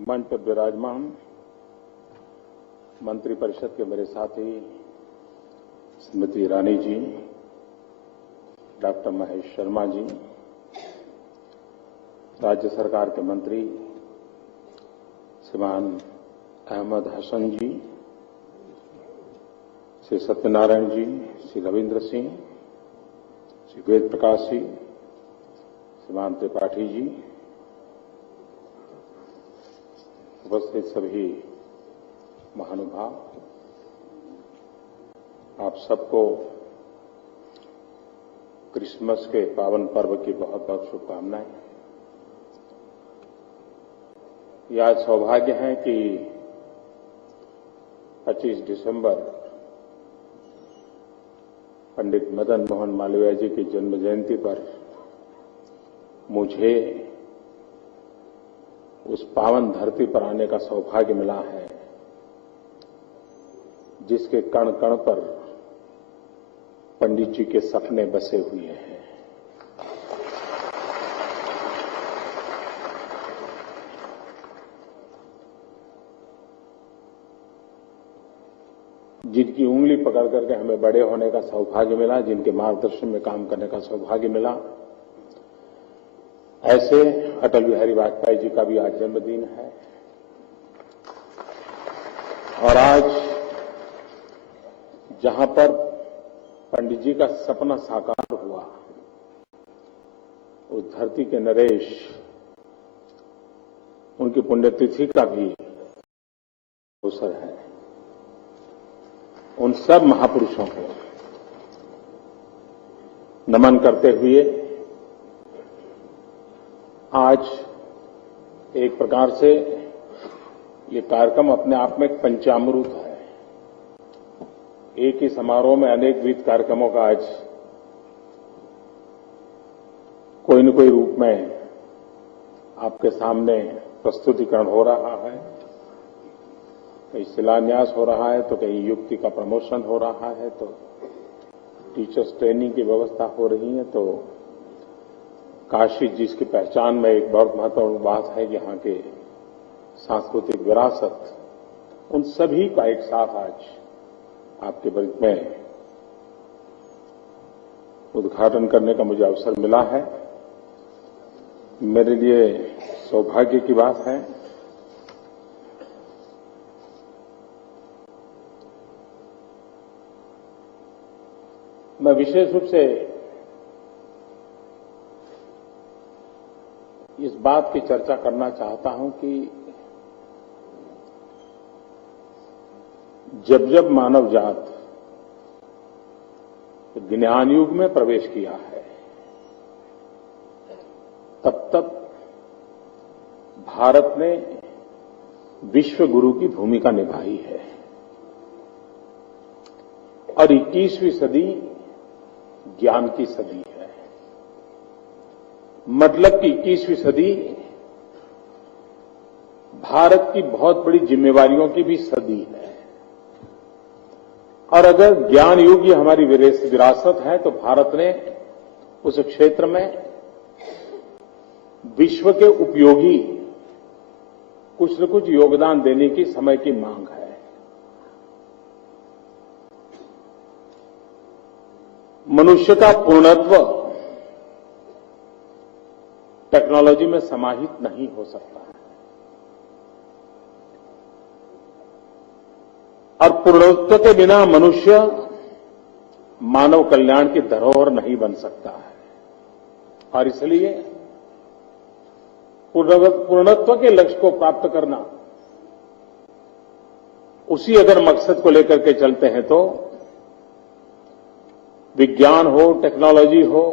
मंच पर विराजमान मंत्रिपरिषद के मेरे साथी स्मृति ईरानी जी, डॉक्टर महेश शर्मा जी, राज्य सरकार के मंत्री श्रीमान अहमद हसन जी, श्री सत्यनारायण जी, श्री रविन्द्र सिंह, श्री वेद प्रकाश जी, श्रीमान त्रिपाठी जी, उपस्थित सभी महानुभाव, आप सबको क्रिसमस के पावन पर्व की बहुत बहुत शुभकामनाएं। यह आज सौभाग्य है कि 25 दिसंबर पंडित मदन मोहन मालवीय जी की जन्म जयंती पर मुझे उस पावन धरती पर आने का सौभाग्य मिला है जिसके कण कण पर पंडित जी के सपने बसे हुए हैं। जिनकी उंगली पकड़ करके हमें बड़े होने का सौभाग्य मिला, जिनके मार्गदर्शन में काम करने का सौभाग्य मिला, ऐसे अटल बिहारी वाजपेयी जी का भी आज जन्मदिन है। और आज जहां पर पंडित जी का सपना साकार हुआ, उस धरती के नरेश, उनकी पुण्यतिथि का भी अवसर है। उन सब महापुरुषों को नमन करते हुए आज एक प्रकार से ये कार्यक्रम अपने आप में एक पंचामृत है। एक ही समारोह में अनेकविध कार्यक्रमों का आज कोई न कोई रूप में आपके सामने प्रस्तुतिकरण हो रहा है। कहीं शिलान्यास हो रहा है, तो कहीं युक्ति का प्रमोशन हो रहा है, तो टीचर्स ट्रेनिंग की व्यवस्था हो रही है, तो काशी जिसकी पहचान में एक बहुत महत्वपूर्ण बात है, यहाँ के सांस्कृतिक विरासत, उन सभी का एक साथ आज आपके बीच में उद्घाटन करने का मुझे अवसर मिला है। मेरे लिए सौभाग्य की बात है। मैं विशेष रूप से इस बात की चर्चा करना चाहता हूं कि जब जब मानव जात ज्ञान युग में प्रवेश किया है, तब तब भारत ने विश्व गुरु की भूमिका निभाई है। और 21वीं सदी ज्ञान की सदी है। मतलब कि 21वीं सदी भारत की बहुत बड़ी जिम्मेवारियों की भी सदी है। और अगर ज्ञान युग ये हमारी विरासत है, तो भारत ने उस क्षेत्र में विश्व के उपयोगी कुछ न कुछ योगदान देने की समय की मांग है। मनुष्य का पूर्णत्व टेक्नोलॉजी में समाहित नहीं हो सकता है, और पूर्णत्व के बिना मनुष्य मानव कल्याण की धरोहर नहीं बन सकता है। और इसलिए पूर्णत्व के लक्ष्य को प्राप्त करना, उसी अगर मकसद को लेकर के चलते हैं, तो विज्ञान हो, टेक्नोलॉजी हो,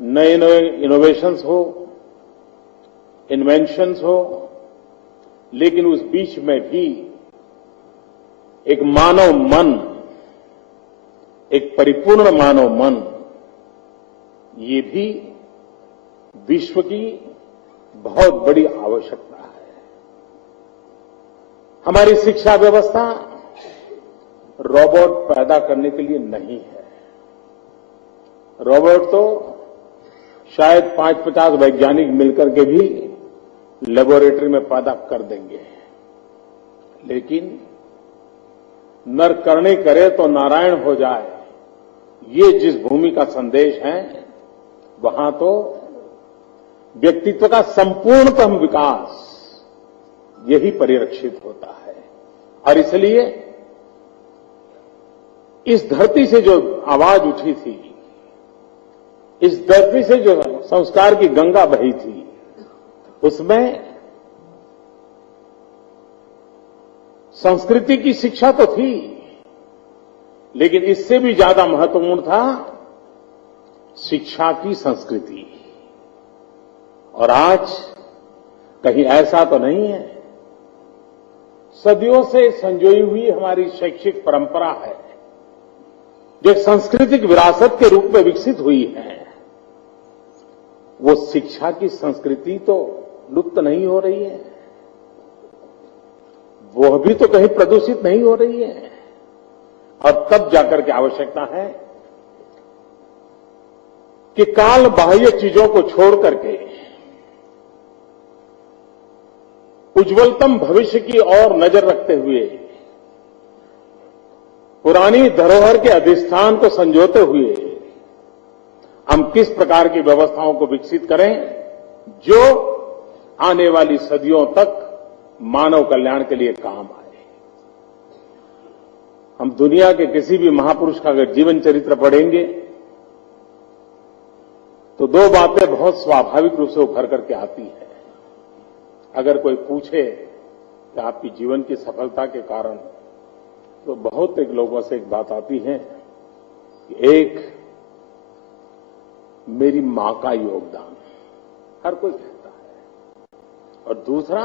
नए नए इनोवेशंस हो, इन्वेंशंस हो, लेकिन उस बीच में भी एक मानव मन, एक परिपूर्ण मानव मन, ये भी विश्व की बहुत बड़ी आवश्यकता है। हमारी शिक्षा व्यवस्था रोबोट पैदा करने के लिए नहीं है। रोबोट तो शायद 5-50 वैज्ञानिक मिलकर के भी लेबोरेटरी में पैदा कर देंगे, लेकिन नर करनी करे तो नारायण हो जाए, ये जिस भूमि का संदेश है, वहां तो व्यक्तित्व का संपूर्णतम विकास यही परिरक्षित होता है। और इसलिए इस धरती से जो आवाज उठी थी, इस धरती से जो संस्कार की गंगा बही थी, उसमें संस्कृति की शिक्षा तो थी, लेकिन इससे भी ज्यादा महत्वपूर्ण था शिक्षा की संस्कृति। और आज कहीं ऐसा तो नहीं है, सदियों से संजोई हुई हमारी शैक्षिक परंपरा है, जो एक सांस्कृतिक विरासत के रूप में विकसित हुई है, वो शिक्षा की संस्कृति तो लुप्त नहीं हो रही है, वो भी तो कहीं प्रदूषित नहीं हो रही है। और तब जाकर के आवश्यकता है कि काल बाह्य चीजों को छोड़ करके उज्ज्वलतम भविष्य की ओर नजर रखते हुए, पुरानी धरोहर के अधिष्ठान को संजोते हुए हम किस प्रकार की व्यवस्थाओं को विकसित करें जो आने वाली सदियों तक मानव कल्याण के लिए काम आए। हम दुनिया के किसी भी महापुरुष का अगर जीवन चरित्र पढ़ेंगे तो दो बातें बहुत स्वाभाविक रूप से उभर करके आती है। अगर कोई पूछे कि आपकी जीवन की सफलता के कारण, तो बहुत एक लोगों से एक बात आती है कि एक मेरी मां का योगदान, हर कोई कहता है, और दूसरा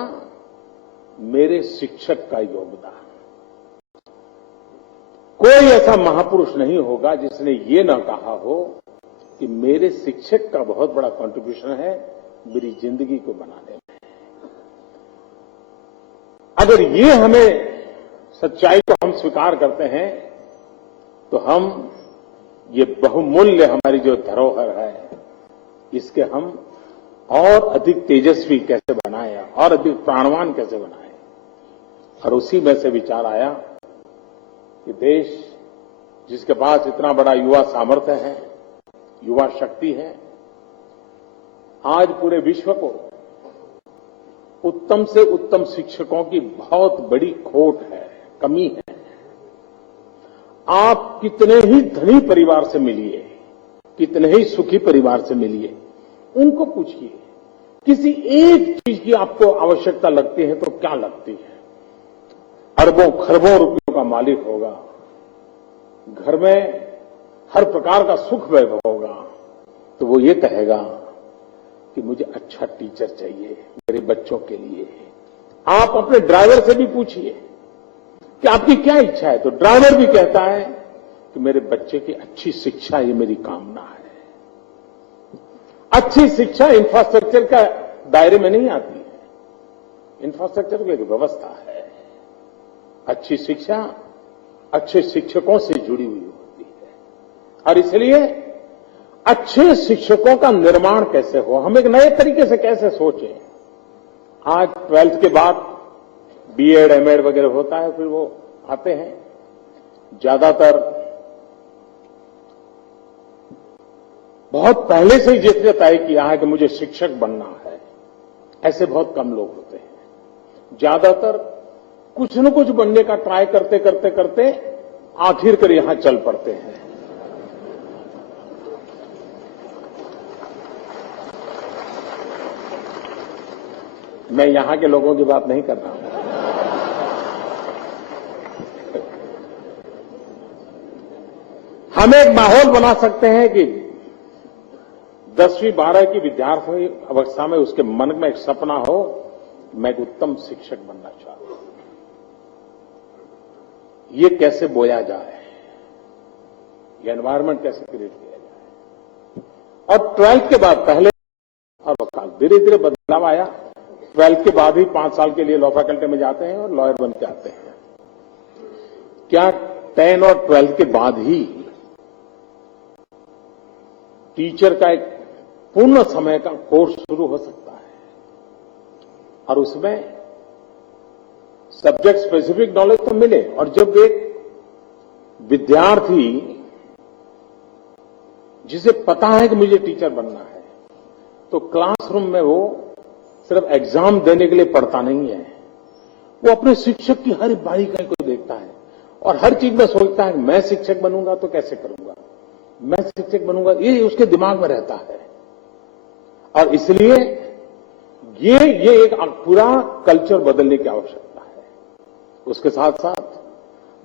मेरे शिक्षक का योगदान। कोई ऐसा महापुरुष नहीं होगा जिसने ये ना कहा हो कि मेरे शिक्षक का बहुत बड़ा कंट्रीब्यूशन है मेरी जिंदगी को बनाने में। अगर ये हमें सच्चाई को हम स्वीकार करते हैं तो हम ये बहुमूल्य हमारी जो धरोहर है, इसके हम और अधिक तेजस्वी कैसे बनाएं और अधिक प्राणवान कैसे बनाएं। और उसी में से विचार आया कि देश जिसके पास इतना बड़ा युवा सामर्थ्य है, युवा शक्ति है, आज पूरे विश्व को उत्तम से उत्तम शिक्षकों की बहुत बड़ी खोट है, कमी है। आप कितने ही धनी परिवार से मिलिए, कितने ही सुखी परिवार से मिलिए, उनको पूछिए किसी एक चीज की आपको आवश्यकता लगती है तो क्या लगती है। अरबों खरबों रुपयों का मालिक होगा, घर में हर प्रकार का सुख वैभव होगा, तो वो ये कहेगा कि मुझे अच्छा टीचर चाहिए मेरे बच्चों के लिए। आप अपने ड्राइवर से भी पूछिए कि आपकी क्या इच्छा है, तो ड्राइवर भी कहता है कि मेरे बच्चे की अच्छी शिक्षा ये मेरी कामना है। अच्छी शिक्षा इंफ्रास्ट्रक्चर का दायरे में नहीं आती है, इंफ्रास्ट्रक्चर की एक व्यवस्था है। अच्छी शिक्षा अच्छे शिक्षकों से जुड़ी हुई होती है, और इसलिए अच्छे शिक्षकों का निर्माण कैसे हो, हम एक नए तरीके से कैसे सोचें। आज 12th के बाद बीएड एमएड वगैरह होता है, फिर वो आते हैं, ज्यादातर बहुत पहले से ही जिसने तय किया है कि मुझे शिक्षक बनना है, ऐसे बहुत कम लोग होते हैं। ज्यादातर कुछ न कुछ बनने का ट्राई करते करते करते आखिरकार यहां चल पड़ते हैं। मैं यहां के लोगों की बात नहीं कर रहा हूं। हम एक माहौल बना सकते हैं कि 10वीं 12वीं की विद्यार्थी अवस्था में उसके मन में एक सपना हो, मैं एक उत्तम शिक्षक बनना चाहता हूं। ये कैसे बोया जाए, ये एनवायरमेंट कैसे क्रिएट किया जाए। और 12th के बाद पहले और धीरे धीरे बदलाव आया। 12th के बाद ही 5 साल के लिए लॉ फैकल्टी में जाते हैं और लॉयर बन के आते हैं। क्या 10 और 12th के बाद ही टीचर का एक पूर्ण समय का कोर्स शुरू हो सकता है? और उसमें सब्जेक्ट स्पेसिफिक नॉलेज तो मिले, और जब एक विद्यार्थी जिसे पता है कि मुझे टीचर बनना है, तो क्लासरूम में वो सिर्फ एग्जाम देने के लिए पढ़ता नहीं है, वो अपने शिक्षक की हर बारीकी को देखता है और हर चीज में सोचता है मैं शिक्षक बनूंगा तो कैसे करूंगा, मैं शिक्षक बनूंगा, ये उसके दिमाग में रहता है। और इसलिए ये एक पूरा कल्चर बदलने की आवश्यकता है। उसके साथ साथ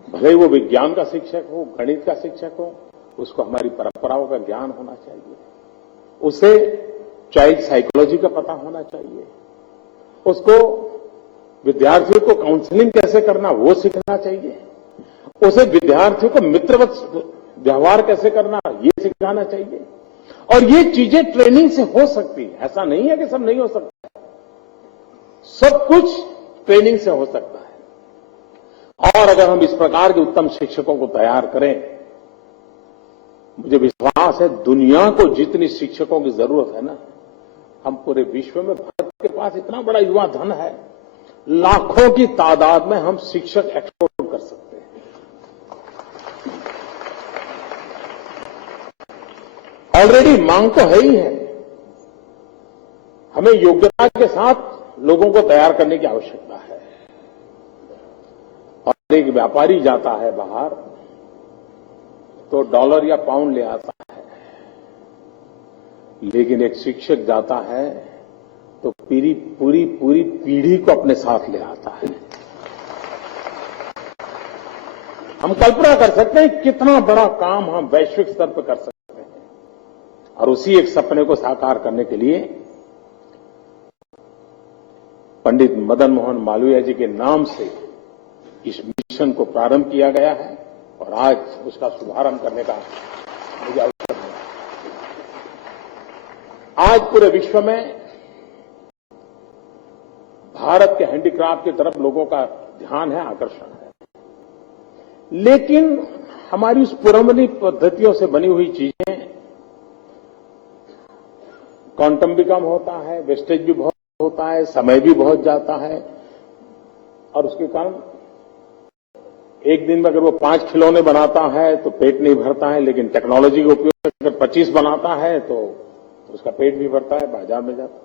भले वो विज्ञान का शिक्षक हो, गणित का शिक्षक हो, उसको हमारी परंपराओं का ज्ञान होना चाहिए, उसे चाइल्ड साइकोलॉजी का पता होना चाहिए, उसको विद्यार्थियों को काउंसलिंग कैसे करना वो सीखना चाहिए, उसे विद्यार्थियों को मित्रवत व्यवहार कैसे करना ये सिखाना चाहिए। और ये चीजें ट्रेनिंग से हो सकती है, ऐसा नहीं है कि सब नहीं हो सकता है, सब कुछ ट्रेनिंग से हो सकता है। और अगर हम इस प्रकार के उत्तम शिक्षकों को तैयार करें, मुझे विश्वास है दुनिया को जितनी शिक्षकों की जरूरत है ना, हम पूरे विश्व में, भारत के पास इतना बड़ा युवा धन है, लाखों की तादाद में हम शिक्षक एक्सपोर्ट कर सकते हैं। ऑलरेडी मांग तो है ही है, हमें योग्यता के साथ लोगों को तैयार करने की आवश्यकता है। और एक व्यापारी जाता है बाहर तो डॉलर या पाउंड ले आता है, लेकिन एक शिक्षक जाता है तो पूरी पीढ़ी को अपने साथ ले आता है। हम कल्पना कर सकते हैं कितना बड़ा काम हम वैश्विक स्तर पर कर सकते हैं, और उसी एक सपने को साकार करने के लिए पंडित मदन मोहन मालवीय जी के नाम से इस मिशन को प्रारंभ किया गया है, और आज उसका शुभारंभ करने का मुझे अवसर है। आज पूरे विश्व में भारत के हैंडीक्राफ्ट की तरफ लोगों का ध्यान है, आकर्षण है, लेकिन हमारी उस पुरानी पद्धतियों से बनी हुई चीजें, क्वांटम भी कम होता है, वेस्टेज भी बहुत होता है, समय भी बहुत जाता है, और उसके कारण एक दिन में अगर वो 5 खिलौने बनाता है तो पेट नहीं भरता है, लेकिन टेक्नोलॉजी का उपयोग करके अगर 25 बनाता है तो उसका पेट भी भरता है, बाजार में जाता है।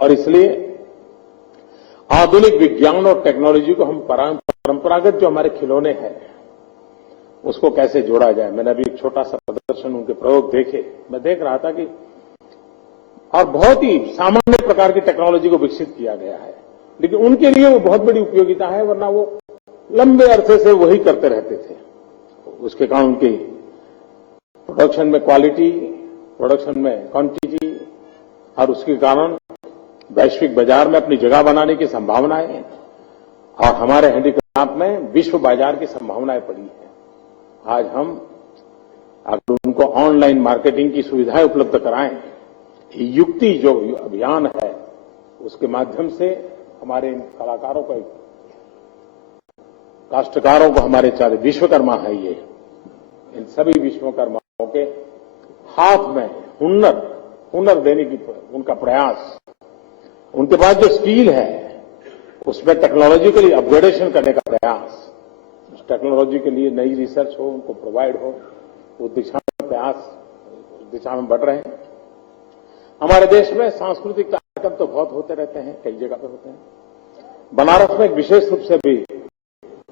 और इसलिए आधुनिक विज्ञान और टेक्नोलॉजी को हम परंपरागत जो हमारे खिलौने हैं उसको कैसे जोड़ा जाए। मैंने अभी एक छोटा सा प्रदर्शन, उनके प्रयोग देखे, मैं देख रहा था कि और बहुत ही सामान्य प्रकार की टेक्नोलॉजी को विकसित किया गया है, लेकिन उनके लिए वो बहुत बड़ी उपयोगिता है, वरना वो लंबे अरसे से वही करते रहते थे। उसके कारण उनकी प्रोडक्शन में क्वालिटी, प्रोडक्शन में क्वांटिटी, और उसके कारण वैश्विक बाजार में अपनी जगह बनाने की संभावनाएं, और हमारे हैंडीक्राफ्ट में विश्व बाजार की संभावनाएं पड़ी है। आज हम अगर उनको ऑनलाइन मार्केटिंग की सुविधाएं उपलब्ध कराएं, युक्ति जो अभियान है उसके माध्यम से हमारे इन कलाकारों को, काष्ठकारों को, हमारे चारे विश्वकर्मा है ये, इन सभी विश्वकर्माओं के हाथ में हुनर देने की उनका प्रयास, उनके पास जो स्किल है उसमें टेक्नोलॉजिकली अपग्रेडेशन करने का प्रयास, उस टेक्नोलॉजी के लिए नई रिसर्च हो, उनको प्रोवाइड हो, उस दिशा में प्रयास, उस दिशा में बढ़ रहे हैं। हमारे देश में सांस्कृतिक कार्यक्रम तो बहुत होते रहते हैं, कई जगह पे होते हैं। बनारस में एक विशेष रूप से भी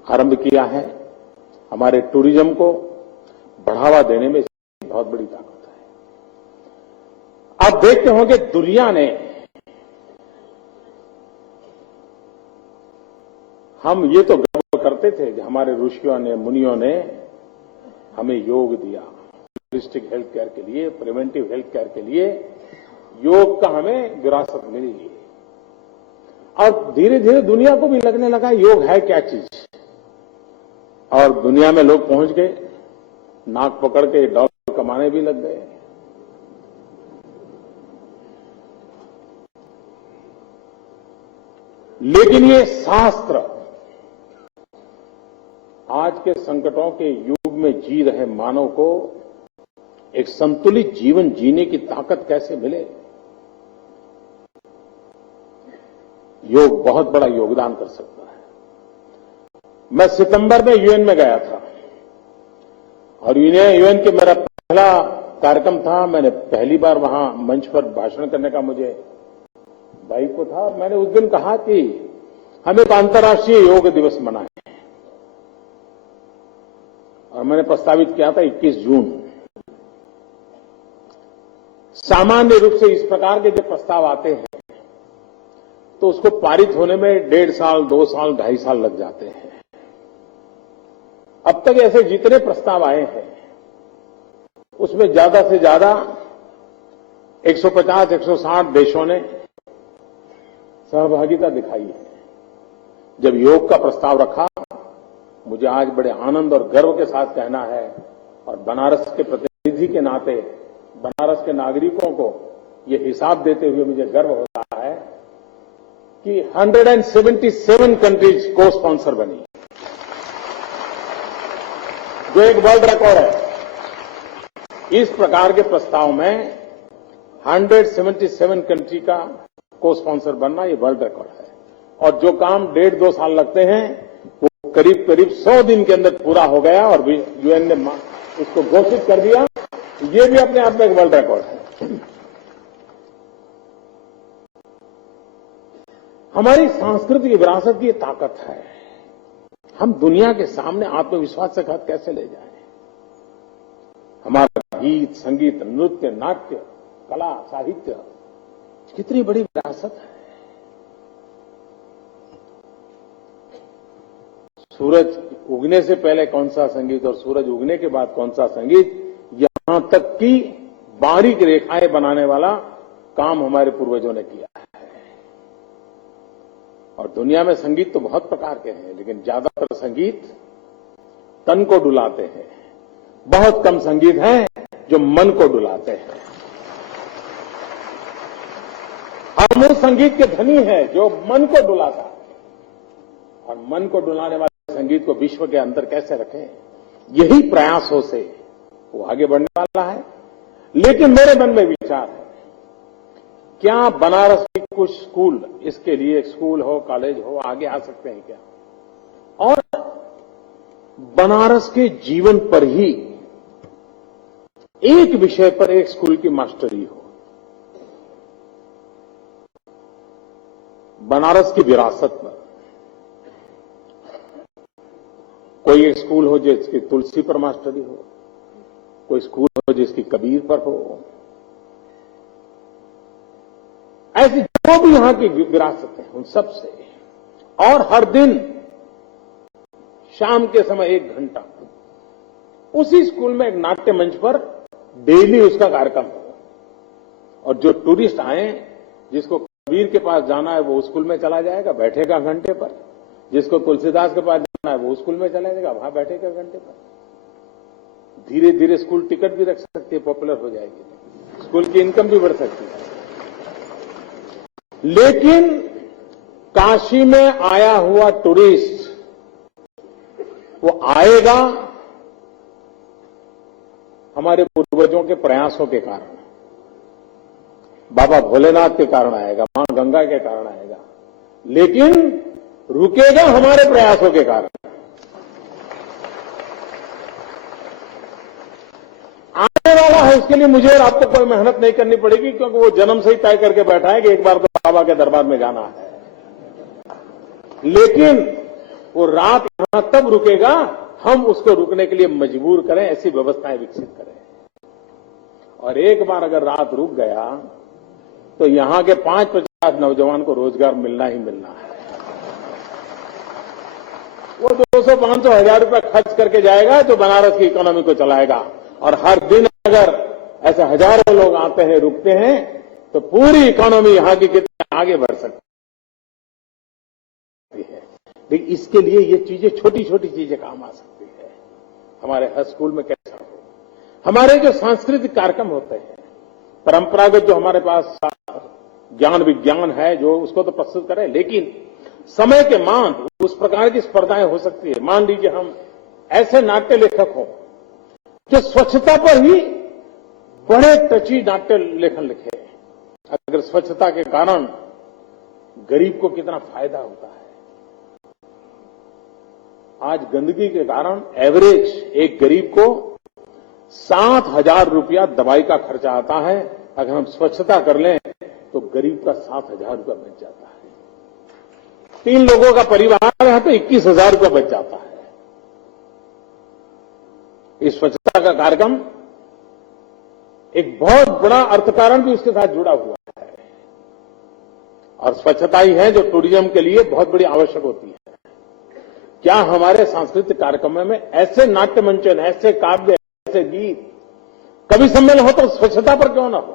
आरंभ किया है। हमारे टूरिज्म को बढ़ावा देने में बहुत बड़ी ताकत है। आप देखते होंगे दुनिया ने, हम ये तो गर्व करते थे कि हमारे ऋषियों ने, मुनियों ने हमें योग दिया, होलिस्टिक हेल्थ केयर के लिए, प्रिवेंटिव हेल्थ केयर के लिए योग का हमें विरासत मिली। और धीरे धीरे दुनिया को भी लगने लगा योग है क्या चीज, और दुनिया में लोग पहुंच गए, नाक पकड़ के डॉलर कमाने भी लग गए। लेकिन ये शास्त्र आज के संकटों के युग में जी रहे मानव को एक संतुलित जीवन जीने की ताकत कैसे मिले, योग बहुत बड़ा योगदान कर सकता है। मैं सितंबर में यूएन में गया था और यूएन के मेरा पहला कार्यक्रम था। मैंने पहली बार वहां मंच पर भाषण करने का मुझे दायित्व था। मैंने उस दिन कहा कि हम एक अंतर्राष्ट्रीय योग दिवस मनाएं और मैंने प्रस्तावित किया था 21 जून। सामान्य रूप से इस प्रकार के जब प्रस्ताव आते हैं तो उसको पारित होने में 1.5 साल, 2 साल, 2.5 साल लग जाते हैं। अब तक ऐसे जितने प्रस्ताव आए हैं उसमें ज्यादा से ज्यादा 150-160 देशों ने सहभागिता दिखाई है। जब योग का प्रस्ताव रखा, मुझे आज बड़े आनंद और गर्व के साथ कहना है और बनारस के प्रतिनिधि के नाते बनारस के नागरिकों को ये हिसाब देते हुए मुझे गर्व होता है कि 177 कंट्रीज को स्पॉन्सर बनी, जो एक वर्ल्ड रिकॉर्ड है। इस प्रकार के प्रस्ताव में 177 कंट्री का को स्पॉन्सर बनना ये वर्ल्ड रिकॉर्ड है। और जो काम 1.5-2 साल लगते हैं वो करीब करीब 100 दिन के अंदर पूरा हो गया और यूएन ने इसको घोषित कर दिया। ये भी अपने आप में एक वर्ल्ड रिकॉर्ड है। हमारी सांस्कृतिक विरासत की ताकत है। हम दुनिया के सामने आत्मविश्वास के साथ कैसे ले जाएं? हमारा गीत, संगीत, नृत्य, नाट्य, कला, साहित्य कितनी बड़ी विरासत है। सूरज उगने से पहले कौन सा संगीत और सूरज उगने के बाद कौन सा संगीत, यहां तक की बारीक रेखाएं बनाने वाला काम हमारे पूर्वजों ने किया है। और दुनिया में संगीत तो बहुत प्रकार के हैं, लेकिन ज्यादातर संगीत तन को डुलाते हैं। बहुत कम संगीत हैं जो मन को डुलाते हैं। हम उस संगीत के धनी हैं जो मन को डुलाता है। और मन को डुलाने वाले संगीत को विश्व के अंदर कैसे रखें, यही प्रयासों से वो आगे बढ़ने वाला है। लेकिन मेरे मन में विचार है, क्या बनारस की कुछ स्कूल, इसके लिए स्कूल हो, कॉलेज हो, आगे आ सकते हैं क्या? और बनारस के जीवन पर ही एक विषय पर एक स्कूल की मास्टरी हो। बनारस की विरासत पर कोई एक स्कूल हो जिसकी तुलसी पर मास्टरी हो, कोई स्कूल हो जिसकी कबीर पर हो। ऐसी जो भी यहां की विरासत है उन सब से। और हर दिन शाम के समय 1 घंटा उसी स्कूल में एक नाट्य मंच पर डेली उसका कार्यक्रम हो। और जो टूरिस्ट आए, जिसको कबीर के पास जाना है वो उस स्कूल में चला जाएगा, बैठेगा घंटे पर। जिसको तुलसीदास के पास जाना है वो उस स्कूल में चला जाएगा, वहां बैठेगा घंटे पर। धीरे धीरे स्कूल टिकट भी रख सकती है, पॉपुलर हो जाएगी, स्कूल की इनकम भी बढ़ सकती है। लेकिन काशी में आया हुआ टूरिस्ट वो आएगा हमारे पूर्वजों के प्रयासों के कारण, बाबा भोलेनाथ के कारण आएगा, मां गंगा के कारण आएगा, लेकिन रुकेगा हमारे प्रयासों के कारण। आने वाला है, उसके लिए मुझे और आपको कोई मेहनत नहीं करनी पड़ेगी, क्योंकि वो जन्म से ही तय करके बैठा है कि एक बार तो बाबा के दरबार में जाना है। लेकिन वो रात यहां तब रुकेगा, हम उसको रुकने के लिए मजबूर करें, ऐसी व्यवस्थाएं विकसित करें। और एक बार अगर रात रुक गया तो यहां के 5-50 नौजवान को रोजगार मिलना ही मिलना है। वो 200-500 हजार रुपए खर्च करके जाएगा जो बनारस की इकोनॉमी को चलाएगा। और हर दिन अगर ऐसे हजारों लोग आते हैं, रुकते हैं, तो पूरी इकोनॉमी यहां की कितनी आगे बढ़ सकती है। लेकिन इसके लिए ये चीजें, छोटी छोटी चीजें काम आ सकती है। हमारे हर स्कूल में कैसा हो, हमारे जो सांस्कृतिक कार्यक्रम होते हैं, परंपरागत जो हमारे पास ज्ञान विज्ञान है, जो उसको तो प्रस्तुत करें, लेकिन समय के मान उस प्रकार की स्पर्धाएं हो सकती है। मान लीजिए हम ऐसे नाट्य लेखक हों जो स्वच्छता पर ही बड़े टची नाट्य लेखन लिखे। अगर स्वच्छता के कारण गरीब को कितना फायदा होता है। आज गंदगी के कारण एवरेज एक गरीब को 7,000 रुपया दवाई का खर्चा आता है। अगर हम स्वच्छता कर लें तो गरीब का 7,000 रुपया बच जाता है। 3 लोगों का परिवार है तो 21,000 रुपया बच जाता है। इस स्वच्छता का कार्यक्रम एक बहुत बड़ा अर्थकारण भी उसके साथ जुड़ा हुआ है और स्वच्छता ही है जो टूरिज्म के लिए बहुत बड़ी आवश्यक होती है। क्या हमारे सांस्कृतिक कार्यक्रमों में ऐसे नाट्य मंचन, ऐसे काव्य, ऐसे गीत, कवि सम्मेलन हो तो स्वच्छता पर क्यों ना हो।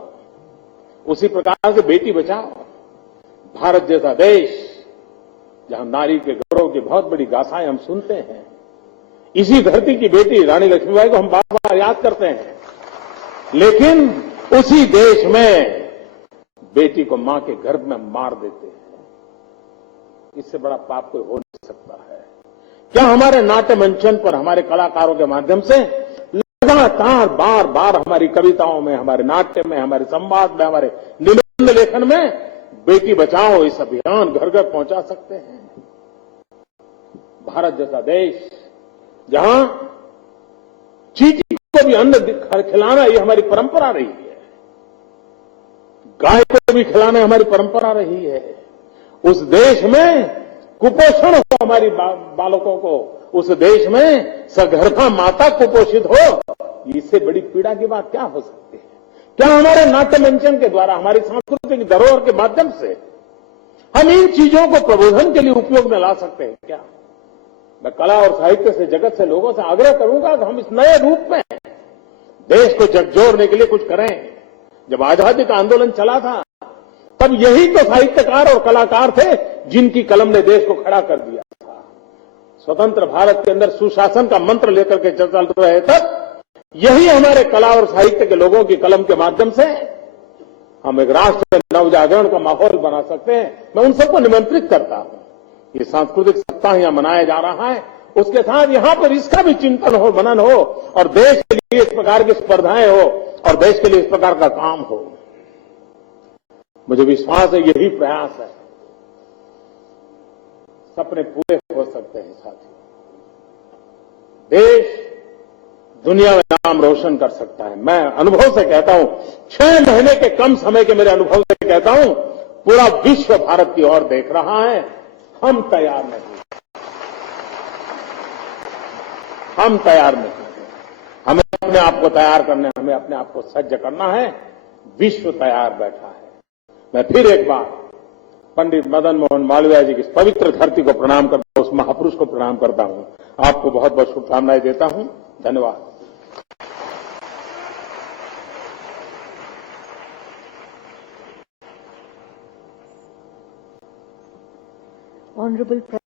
उसी प्रकार से बेटी बचाओ, भारत जैसा देश जहां नारी के गौरव की बहुत बड़ी गाथाएं हम सुनते हैं, इसी धरती की बेटी रानी लक्ष्मीबाई को हम बार बार याद करते हैं, लेकिन उसी देश में बेटी को मां के गर्भ में मार देते हैं। इससे बड़ा पाप कोई हो नहीं सकता है। क्या हमारे नाट्य मंचन पर हमारे कलाकारों के माध्यम से लगातार बार बार हमारी कविताओं में, हमारे नाट्य में, हमारे संवाद में, हमारे निबंध लेखन में बेटी बचाओ इस अभियान घर घर पहुंचा सकते हैं। भारत जैसा देश जहां चींटी को भी अन्न खिलाना ये हमारी परंपरा रही है, गाय को भी खिलाना हमारी परंपरा रही है, उस देश में कुपोषण हो हमारी बालकों को, उस देश में सगर्भा माता कुपोषित हो, इससे बड़ी पीड़ा की बात क्या हो सकती है। क्या हमारे नाट्य मंचन के द्वारा, हमारी सांस्कृतिक धरोहर के माध्यम से हम इन चीजों को प्रबोधन के लिए उपयोग में ला सकते हैं क्या। मैं कला और साहित्य से, जगत से, लोगों से आग्रह करूंगा कि हम इस नए रूप में देश को झकझोरने के लिए कुछ करें। जब आजादी का आंदोलन चला था तब यही तो साहित्यकार और कलाकार थे जिनकी कलम ने देश को खड़ा कर दिया था। स्वतंत्र भारत के अंदर सुशासन का मंत्र लेकर के चल रहे तब यही हमारे कला और साहित्य के लोगों की कलम के माध्यम से हम एक राष्ट्र नवजागरण का माहौल बना सकते हैं। मैं उन सबको निमंत्रित करता हूं। ये सांस्कृतिक सप्ताह यहां मनाया जा रहा है, उसके साथ यहां पर इसका भी चिंतन हो, मनन हो और देश के लिए इस प्रकार की स्पर्धाएं हो और देश के लिए इस प्रकार का काम हो। मुझे विश्वास है यही प्रयास है, सपने पूरे हो सकते हैं साथियों। देश दुनिया में नाम रोशन कर सकता है। मैं अनुभव से कहता हूं, 6 महीने के कम समय के मेरे अनुभव से कहता हूं, पूरा विश्व भारत की ओर देख रहा है। हम तैयार नहीं, हम तैयार नहीं। हमें अपने आप को तैयार करना है, हमें अपने आप को सज्ज करना है। विश्व तैयार बैठा है। मैं फिर एक बार पंडित मदन मोहन मालवीय जी की इस पवित्र धरती को प्रणाम करता हूं, उस महापुरुष को प्रणाम करता हूं। आपको बहुत बहुत शुभकामनाएं देता हूं। धन्यवाद। Honorable